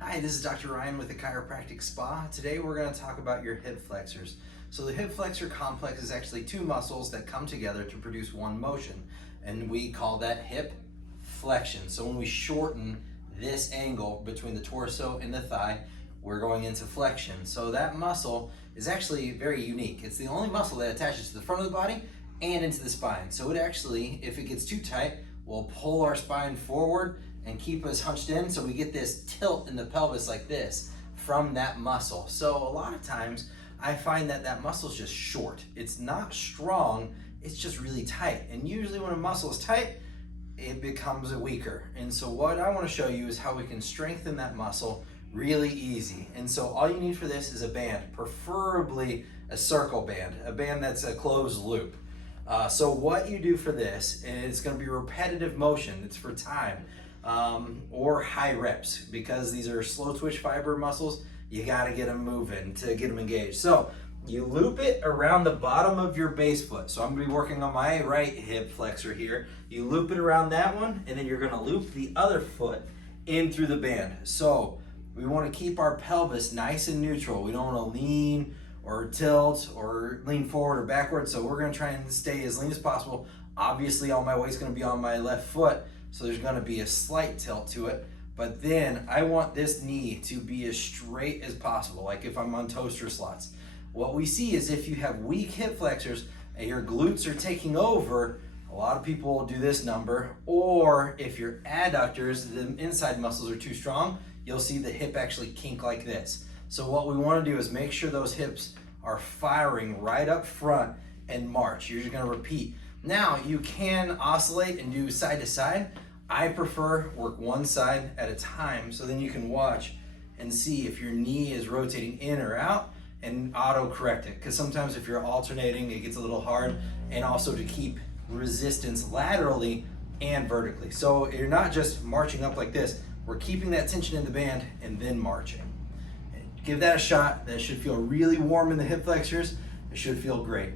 Hi, this is Dr. Ryan with the Chiropractic Spa. Today we're going to talk about your hip flexors. So the hip flexor complex is actually two muscles that come together to produce one motion, and we call that hip flexion. So when we shorten this angle between the torso and the thigh, we're going into flexion. So that muscle is actually very unique. It's the only muscle that attaches to the front of the body and into the spine. So it actually, if it gets too tight, will pull our spine forward and keep us hunched in, so we get this tilt in the pelvis like this from that muscle. So a lot of times I find that that muscle is just short. It's not strong, it's just really tight. And usually when a muscle is tight, it becomes weaker. And so what I want to show you is how we can strengthen that muscle really easy. And so all you need for this is a band, preferably a circle band, a band that's a closed loop. So what you do for this, and it's going to be repetitive motion, it's for time, or high reps, because these are slow twitch fiber muscles. You got to get them moving to get them engaged. So you loop it around the bottom of your base foot. So I'm going to be working on my right hip flexor here. You loop it around that one, and then you're going to loop the other foot in through the band. So we want to keep our pelvis nice and neutral. We don't want to lean or tilt or lean forward or backward. So we're going to try and stay as lean as possible. Obviously all my weight's going to be on my left foot, so there's going to be a slight tilt to it. But then I want this knee to be as straight as possible, like if I'm on toaster slots. What we see is if you have weak hip flexors and your glutes are taking over, a lot of people will do this number. Or if your adductors, the inside muscles, are too strong, you'll see the hip actually kink like this. So what we want to do is make sure those hips are firing right up front and march. You're just going to repeat. Now you can oscillate and do side to side. I prefer work one side at a time, so then you can watch and see if your knee is rotating in or out and auto correct it. Because sometimes if you're alternating, it gets a little hard, and also to keep resistance laterally and vertically. So you're not just marching up like this. We're keeping that tension in the band and then marching. Give that a shot. That should feel really warm in the hip flexors. It should feel great.